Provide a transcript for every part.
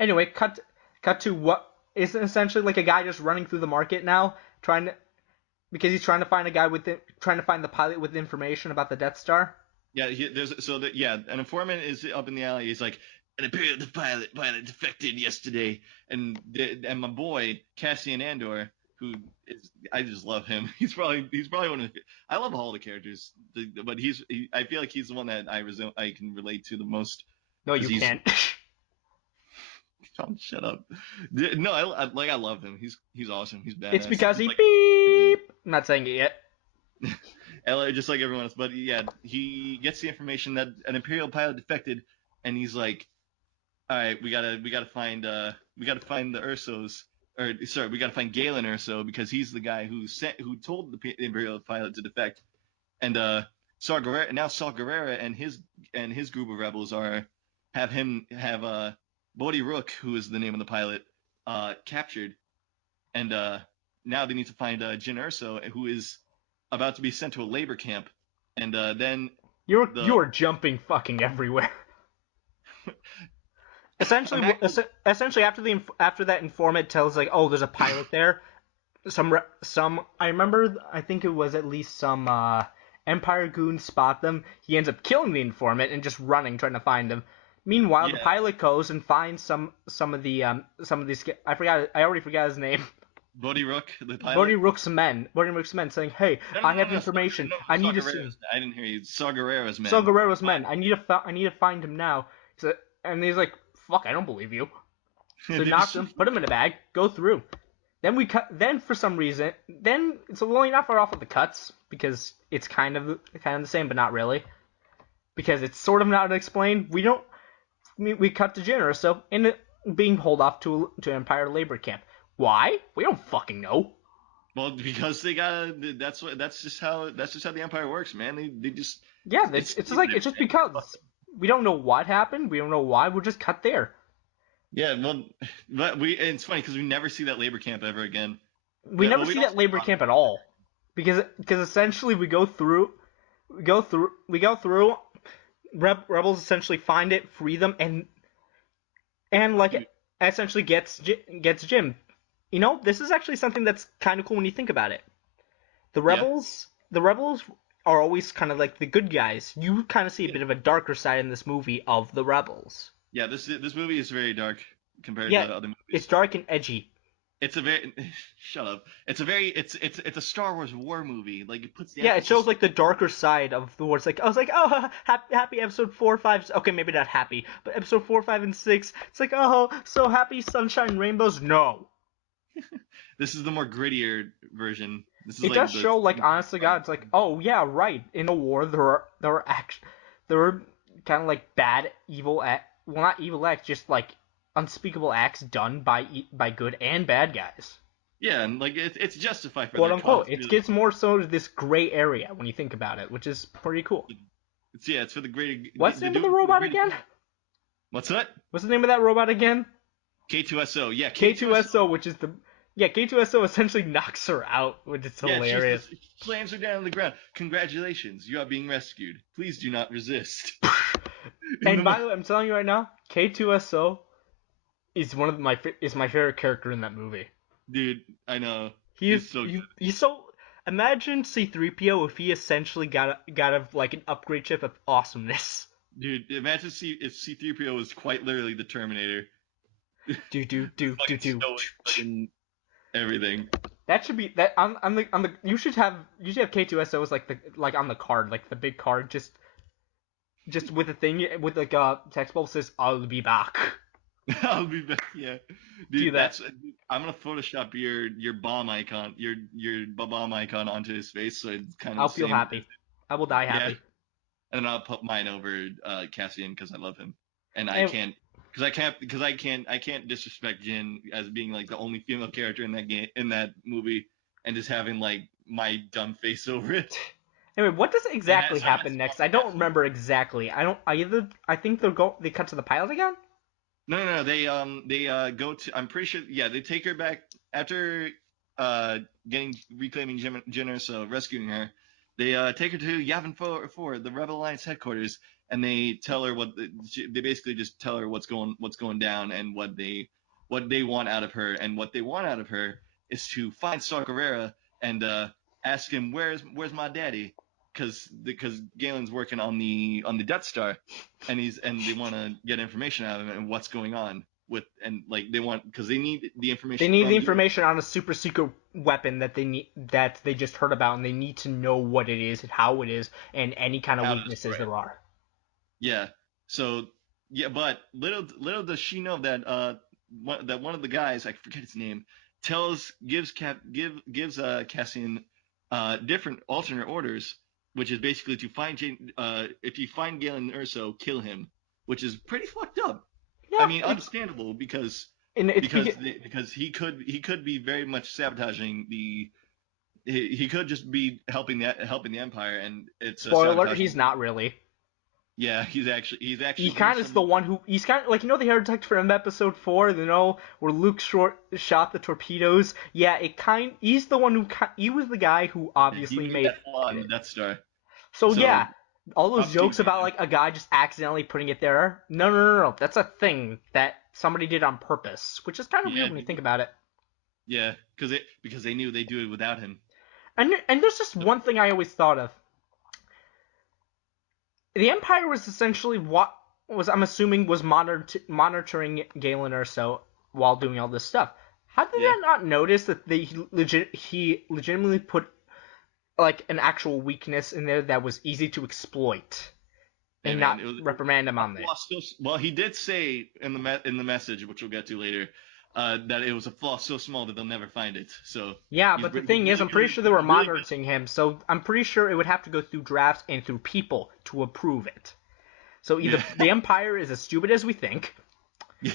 Anyway, cut to what is essentially like a guy just running through the market now, trying to because he's trying to find a guy trying to find the pilot with information about the Death Star. Yeah, an informant is up in the alley. He's like, an Imperial pilot defected yesterday, and my boy Cassian Andor, who is I just love him. He's probably one of I love all the characters, but I feel like he's the one that I can relate to the most No, because you he's can't. Tom, shut up. No, I love him. He's awesome. He's It's badass. because Just he like beep. I'm not saying it yet. just like everyone else. But yeah, he gets the information that an Imperial pilot defected, and he's like, all right, we gotta find the Ursos, or sorry, we gotta find Galen Urso because he's the guy who told the Imperial pilot to defect. And Saw Gerrera and his group of rebels have Bodhi Rook, who is the name of the pilot, captured, and now they need to find Jyn Erso, who is about to be sent to a labor camp, and then the You're jumping fucking everywhere. Essentially, imagine essentially after that informant tells like, oh, there's a pilot there. Some I remember. I think it was at least some Empire goons spot them. He ends up killing the informant and just running trying to find him. Meanwhile, the yeah, pilot goes and finds some of these. I already forgot his name. Bodhi Rook, the pilot. Bodhi Rook's men saying, "Hey, No, no, I no, have no, information. no, I Saw need to see Gerrera's. I didn't hear you. Saw Gerrera's Saul men. Guerrero's But men. I need to find him now." So, and he's like, "Fuck, I don't believe you." So he dude, knocks him, put him in a bag, go through. Then we cut. Then for some reason, then it's only not far off of the cuts because it's kind of the same, but not really because it's sort of not explained. We cut to Jenner so in being pulled off to Empire labor camp. Why? We don't fucking know. well, because they got that's just how the Empire works, man. They just Yeah, it's it's just slavery, like it's just man. because we don't know what happened. We don't know why. We'll just cut there. Yeah, well, but it's funny because we never see that labor camp ever again. We never Well, we see don't that see a labor lot of camp at labor all because essentially we go through. Rebels essentially find it, free them, and camp. like Dude, essentially gets Jim. You know, this is actually something that's kind of cool when you think about it. yeah, The rebels are always kind of like the good guys. You kind of see a yeah, bit of a darker side in this movie of the rebels. yeah. This movie is very dark compared Yeah, to other it's movies. dark and edgy. It's a very shut up. It's a Star Wars war movie. Like it puts the Yeah, it emphasis shows on like the darker side of the war. It's like I was like, oh, happy episode 4, 5. Okay, maybe not happy, but episode 4, 5, and 6. It's like, oh, so happy sunshine and rainbows. No, this is the more grittier version. This is it like does the show like honestly, God, it's like, oh yeah, right. In a war, there are kind of like bad, well, not evil acts, just like unspeakable acts done by good and bad guys, yeah, and like it's justified for quote their unquote. cause, It really. gets more so to this gray area when you think about it, which is pretty cool. It's for the greater. What's the They name of do the it for the robot greater again? good. What's that? What's the name of that robot again? K2SO. Yeah, K2SO. K2SO, which is the yeah, K2SO essentially knocks her out, which is Yeah, hilarious. she slams her down on the ground. Congratulations, you are being rescued. Please do not resist. In the And mo- by the way, I'm telling you right now, K2SO is is my favorite character in that movie. Dude, I know. He's It's so good. he's so imagine C3PO if he essentially got a like an upgrade chip of awesomeness. Dude, imagine if C3PO was quite literally the Terminator. Do do do do Fucking do. stoic, fucking everything. That should be that on the you should have K2SO as like the like on the card like the big card just with a thing with like a text bubble says I'll be back. I'll be back. Yeah, Do dude. that. I'm gonna Photoshop your bomb icon, your bomb icon onto his face, so it's kind of I'll the feel same. happy. I will die Yeah, happy. and then I'll put mine over Cassian because I love him, and I And can't I can't disrespect Jin as being like the only female character in that game in that movie, and just having like my dumb face over it. anyway, what does exactly So I had happen to next? I I had don't to remember exactly. I think they cut to the pilot again. No, no, no. They go to. I'm pretty sure. Yeah, they take her back after getting reclaiming Jenner, so rescuing her. They take her to Yavin 4, the Rebel Alliance headquarters, and they tell her they basically just tell her what's going down and what they want out of her, and what they want out of her is to find Saw Gerrera and ask him where's my daddy, because Galen's working on the Death Star, and they want to get information out of him and what's going on they want, because they need the They information need the from information on a super secret weapon that they just heard about, and they need to know what it is and how it is and any kind of how to weaknesses destroy it. there are. Yeah. So yeah, but little does she know that one of the guys, I forget his name, gives Cassian different alternate orders, which is basically to find if you find Galen Urso, kill him, which is pretty fucked up. I Yeah, mean, understandable, because and it's because he could be very much sabotaging he could just be helping the Empire, and it's a spoiler alert, sabotaging. he's not really. Yeah, he's actually He doing kind of is the one who he's kind of like, the hair detector from episode 4, where Luke shot the torpedoes. Yeah, he's the one he was the guy who obviously he made that flaw in the Death Star. So So yeah, all those props to you, jokes about man. like a guy just accidentally putting it there. No. That's a thing that somebody did on purpose, which is kind of weird Yeah, when you think about it. yeah, because they knew they'd do it without him. And there's just one thing I always thought of. The Empire was essentially what was, I'm assuming, was monitoring Galen Erso while doing all this stuff. How did Yeah. I not notice that he legitimately put like an actual weakness in there that was easy to exploit and Man, not reprimand him on it? Well, he did say in the message, which we'll get to later, that it was a flaw so small that they'll never find it. So Yeah, but the thing is, I'm pretty sure they were monitoring him, so I'm pretty sure it would have to go through drafts and through people to approve it. So either the Empire is as stupid as we think.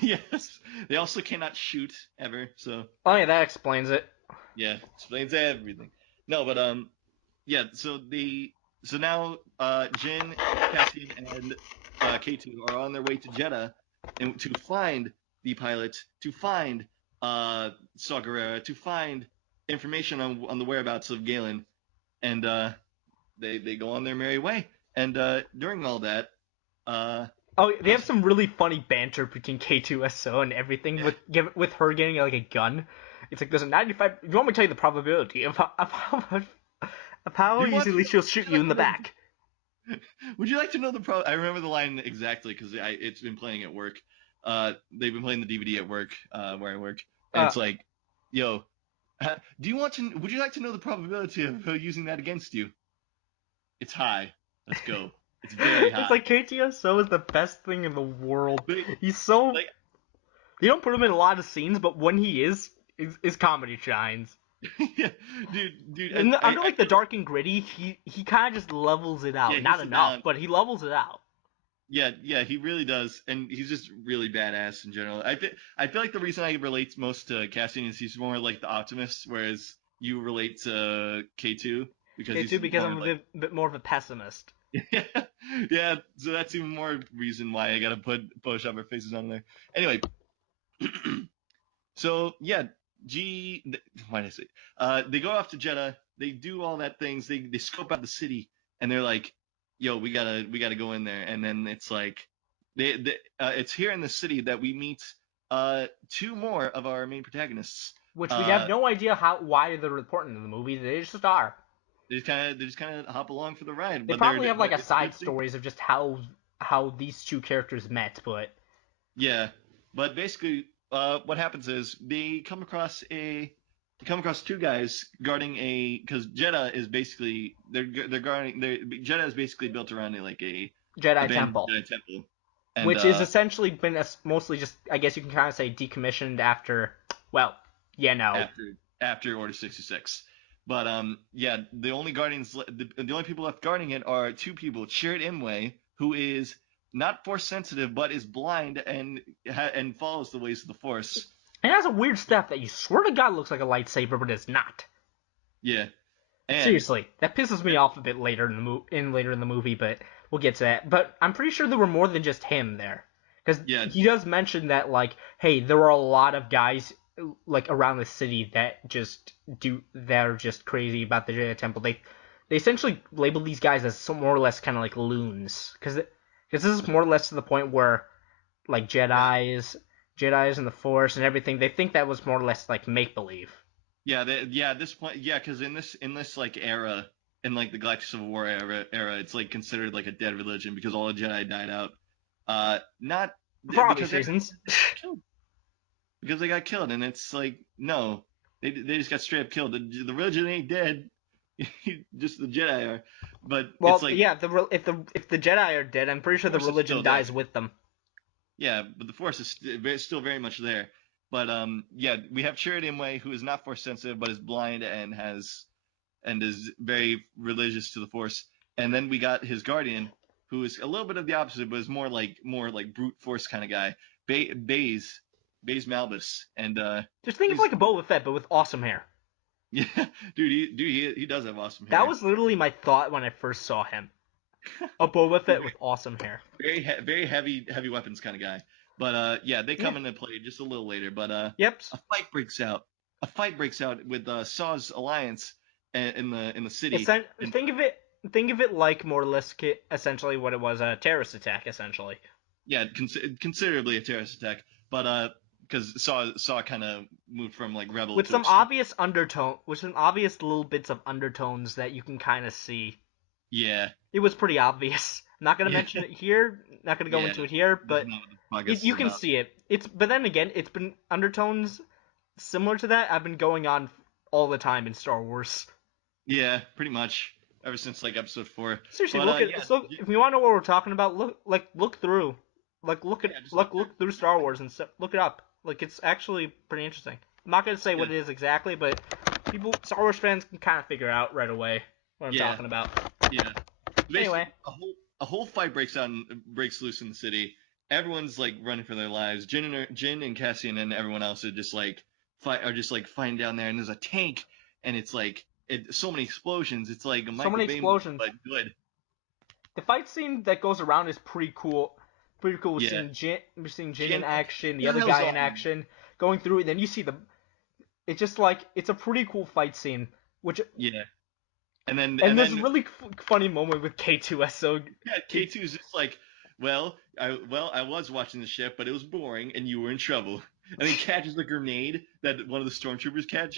Yes. They also cannot shoot ever. So Oh yeah, that explains it. yeah, explains everything. No, but yeah. So now Jin, Cassian, and K2 are on their way to Jeddah, and to find the pilot, to find Saw Gerrera, to find information on the whereabouts of Galen, and they go on their merry way. And during all that, Oh, they have some really funny banter between K2SO and everything, with her getting like a gun. It's like there's a 95. You want me to tell you the probability of how easily she'll shoot you in the back? Would you like to know I remember the line exactly because it's been playing at work. They've been playing the DVD at work, where I work, and it's like, yo, would you like to know the probability of her using that against you? It's high. Let's go. It's very high. It's like KTSO is the best thing in the world. But, He's so like, you don't put him in a lot of scenes, but when he is, his comedy shines. yeah, dude. Under like the dark and gritty, he kind of just levels it out. Yeah, Not enough, but he levels it out. Yeah, he really does, and he's just really badass in general. I feel like the reason I relate most to Cassian is he's more like the optimist, whereas you relate to K2 because I'm a bit more of a pessimist. Yeah, so that's even more reason why I gotta put Photoshop our faces on there. Anyway, so yeah, why did I say? They go off to Jeddah. They do all that things. They scope out the city, and they're like, "Yo, we gotta go in there." And then it's like, it's here in the city that we meet two more of our main protagonists, which we have no idea why they're important in the movie. They just are. They just kind of hop along for the ride. They probably have like a side stories of just how these two characters met, but yeah. But basically, what happens is they come across two guys guarding because Jeddah is basically Jeddah is basically built around a Jedi temple, and, which is essentially been mostly just, I guess you can kind of say, decommissioned after, well, after Order 66. But yeah, the only people left guarding it are two people: Chirrut Imwe, who is not force sensitive but is blind and follows the ways of the Force. It has a weird step that you swear to God looks like a lightsaber, but it's not. Yeah. Seriously, that pisses me off a bit later in the movie, but we'll get to that. But I'm pretty sure there were more than just him there, because he does mention that, like, hey, there were a lot of guys like around the city that are just crazy about the Jedi Temple. They essentially label these guys as more or less kind of like loons, because Because this is more or less to the point where, like, Jedi's and the Force and everything, they think that was more or less like make believe. At this point, because in this like era, in like the Galactic Civil War era, it's like considered like a dead religion because all the Jedi died out. Not For obvious because reasons. they got killed. Because they got killed, and it's like no, they just got straight up killed. The religion ain't dead, just the Jedi are. But it's Well, like yeah, if the Jedi are dead, I'm pretty sure the Force is religion still there. dies with them. Yeah, but the Force is still very much there. But yeah, we have Sheridan Way, who is not Force sensitive, but is blind and is very religious to the Force. And then we got his guardian, who is a little bit of the opposite, but is more like brute force kind of guy. Baze Malbus, and Just think of he's like a Boba Fett, but with awesome hair. yeah, he does have awesome That hair. was literally my thought when I first saw him. A Boba Fett with awesome hair. Very heavy weapons kind of guy. But yeah, they Yeah. come into play just a little later. But Yep. a fight breaks out. A fight breaks out with Saw's alliance in the city. And Think of it like more or less essentially what it was, a terrorist attack essentially. yeah, considerably a terrorist attack. But because Saw kind of moved from like rebel With to some extreme. obvious undertone, with some obvious little bits of undertones that you can kind of see. Yeah, It was pretty obvious. I'm not gonna yeah, mention it here. Not gonna go yeah. into it here, This is but not what the podcast you is can about. see it. But then again, it's been undertones similar to that have been going on all the time in Star Wars. Yeah, pretty much ever since like episode 4. Seriously, But yeah, if you want to know what we're talking about, look through, yeah, just look look through Star Wars and stuff. Look it up. Like it's actually pretty interesting. I'm not gonna say yeah, what it is exactly, but Star Wars fans can kind of figure out right away what I'm yeah, talking about. yeah. Basically, Anyway, a whole fight breaks loose in the city. Everyone's like running for their lives. Jin and Cassian and everyone else are just like fighting down there. And there's a tank, and it's like so many explosions. It's like a so Michael many Bay movie, explosions. but good. The fight scene that goes around is pretty cool. Pretty cool. Yeah, We're seeing Jin in Jin action, the other styles guy in on him. action, going through it. Then you see the. It's just like it's a pretty cool fight scene. Which Yeah, and then and and there's a then really funny moment with K2SO. yeah, K2 is just like, I was watching the ship, but it was boring, and you were in trouble. And he catches the grenade that one of the stormtroopers tries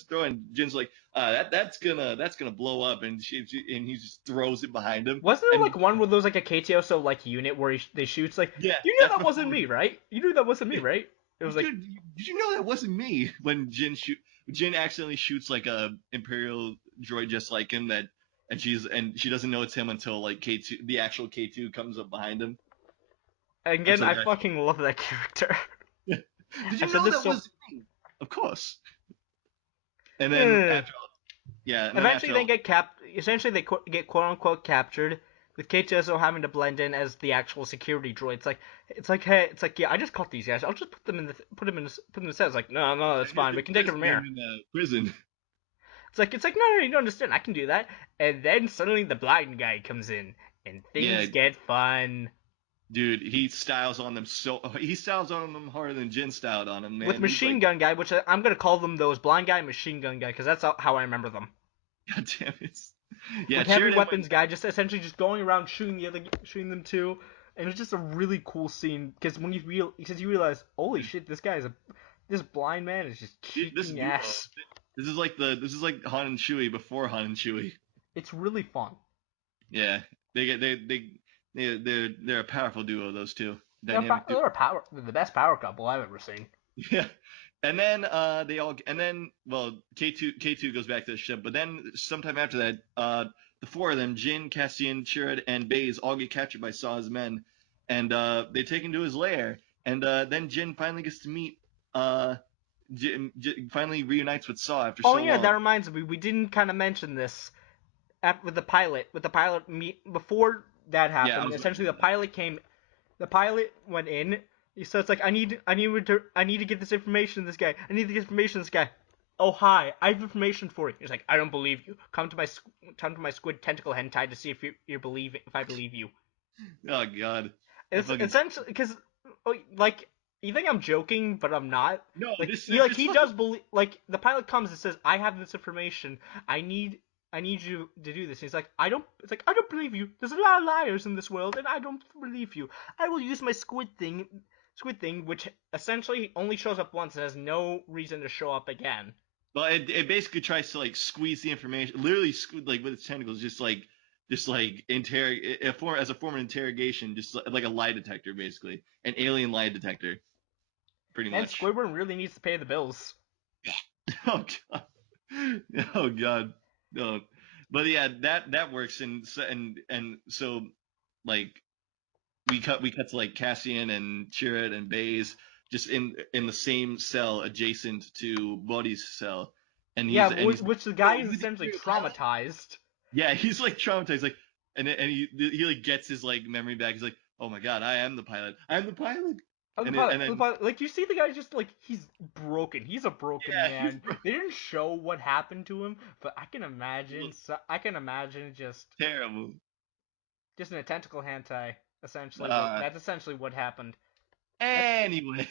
to throw, and Jin's like, that's gonna blow up, and and he just throws it behind him, Wasn't there and like one where there was like a KTOSO like unit where they shoots like yeah, you knew that's that wasn't before. me, right? You knew that wasn't me, right? It was like Dude, did you know that wasn't me? When Jin accidentally shoots like a Imperial droid just like him and she doesn't know it's him until like K2, the actual K2 comes up behind him. again, Until I the actual, fucking love that character. did I you said know this that so. was me? Of course. And then Eh. after all, yeah, and then Eventually, after they all, get Essentially, they get quote unquote captured, with K2SO having to blend in as the actual security droid. Hey, it's like yeah, I just caught these guys. I'll just put them in the set. It's like no, that's fine. We can take it from they're here. in prison. It's like no, you don't understand. I can do that. And then suddenly the blind guy comes in, and Yeah, things get fun. dude, he styles on them harder than Jin styled on him, With man. He's machine like, gun guy, which I'm gonna call them those blind guy, machine gun guy, because that's how I remember them. God damn it. Yeah, With heavy Sheridan weapons guy, just essentially just going around shooting them too, and it's just a really cool scene because because you realize, holy shit, this blind man is just this kicking duo. ass. This is like Han and Chewie before Han and Chewie. It's really fun. Yeah, they get they're a powerful duo. Those two, dynamic duo. They're the best power couple I've ever seen. Yeah, and then well K2 goes back to the ship, but then sometime after that, the four of them, Jin, Cassian, Chirrut, and Baze, all get captured by Saw's men, and they take him to his lair, and then Jin finally gets to meet finally reunites with Saw after Oh so yeah, long. that reminds me, we didn't kind of mention this with the pilot. With the pilot meet before that Yeah, I happened, was gonna essentially mention that. the pilot went in. So it's like I need to get this information to this guy. I need to get information to this guy. Oh hi, I have information for you. He's like, I don't believe you. Come to my squid tentacle hentai to see if I believe you. Oh God, It's fucking essentially because like you think I'm joking, but I'm not. no, Like this it's he fucking does believe. Like the pilot comes and says, I have this information. I need I need you to do this. And he's like, I don't. It's like, I don't believe you. There's a lot of liars in this world, and I don't believe you. I will use my squid thing, which essentially only shows up once and has no reason to show up again. Well, it basically tries to like squeeze the information, literally like with its tentacles, just like interrogate as a form of interrogation, just like a lie detector, basically, an alien lie detector, pretty Man, much. Squidward really needs to pay the bills. Oh god, oh god, no. But yeah, that works, and so like we cut to like Cassian and Chirrut and Baze just in the same cell adjacent to Buddy's cell, and Yeah, he's like, which the guy "Oh, is you the essentially Imperial pilot?" traumatized. Yeah, he's like traumatized, like, and he like gets his like memory back. He's like, "Oh my god, I am the pilot. I am the pilot." And then Like you see the guy just like he's broken. He's a broken yeah, he's man. They didn't show what happened to him, but I can imagine. I can imagine terrible. just in a tentacle hentai. Essentially, Uh, that's essentially what happened. That's anyway,